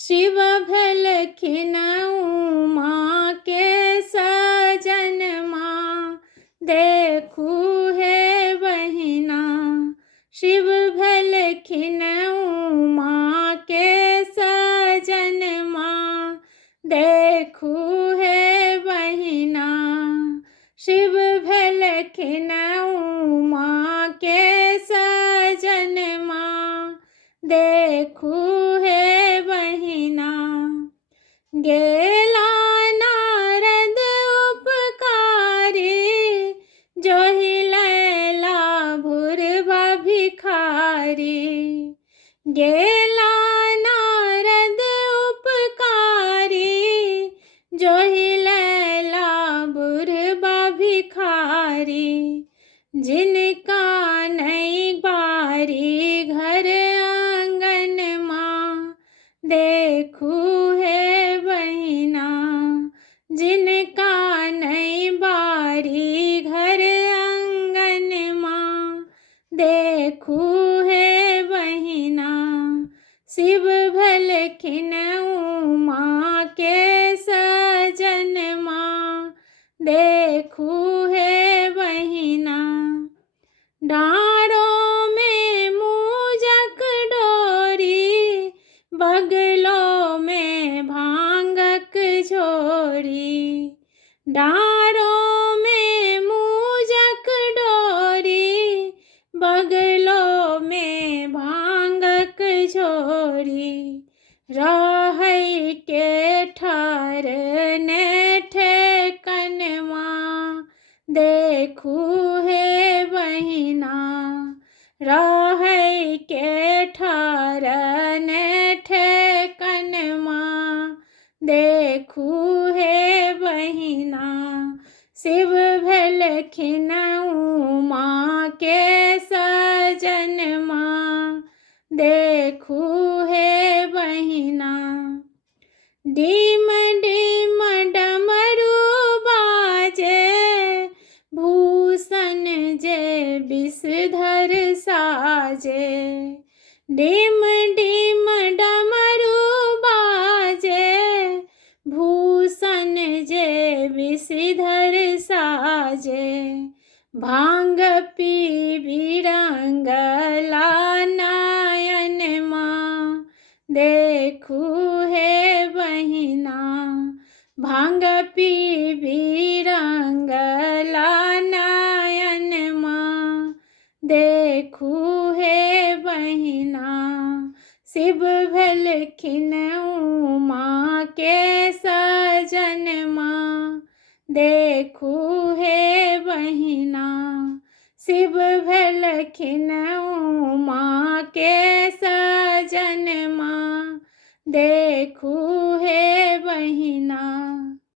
शिव भलखिन उमा के सजन माँ, देखू है बहिना। शिव भलखिन उमा के सजन माँ, देखू है बहिना। शिव भलखिन उमा के सजन माँ, देखू है बहिना। गेला नारद उपकारी, जोहि लैला भुरबा भिखारी। गेला नारद उपकारी, जोहि लैला भुरबा भिखारी। जिनका नहीं बारी घर आंगन माँ, देखू है बहिना। जिनका नहीं बारी घर आंगन माँ, देखू है बहिना। शिव भलखिन उमा के सजन माँ, देखू है बहिना। डाँरों में मूजक डोरी, बगलों में भांगक झोरी। डाँरों में मूजक डोरी, बगलों में भांगक झोरी। रहै के ठहरने ठेकन माँ, देखू है बहिना। रहै के ठहरने ठेकन माँ, देखू है बहिना। शिव भलखिन उमा के सजन माँ, देखू है बहिना। डीम डीम डमरू बाजे, भूषण जे विषधर साजे। डीम डीम डमरू बाजे, भूषण जे विषधर साजे। भांग पी बिरंगला नयन माँ, देखू है बहिना। भांग पी बिरंगला नयन माँ, देखू है बहिना। शिव भलखिन उमा के सजन माँ, देखू है बहिना। शिव भलखिन उमा के सजन माँ, देखू है बहिना।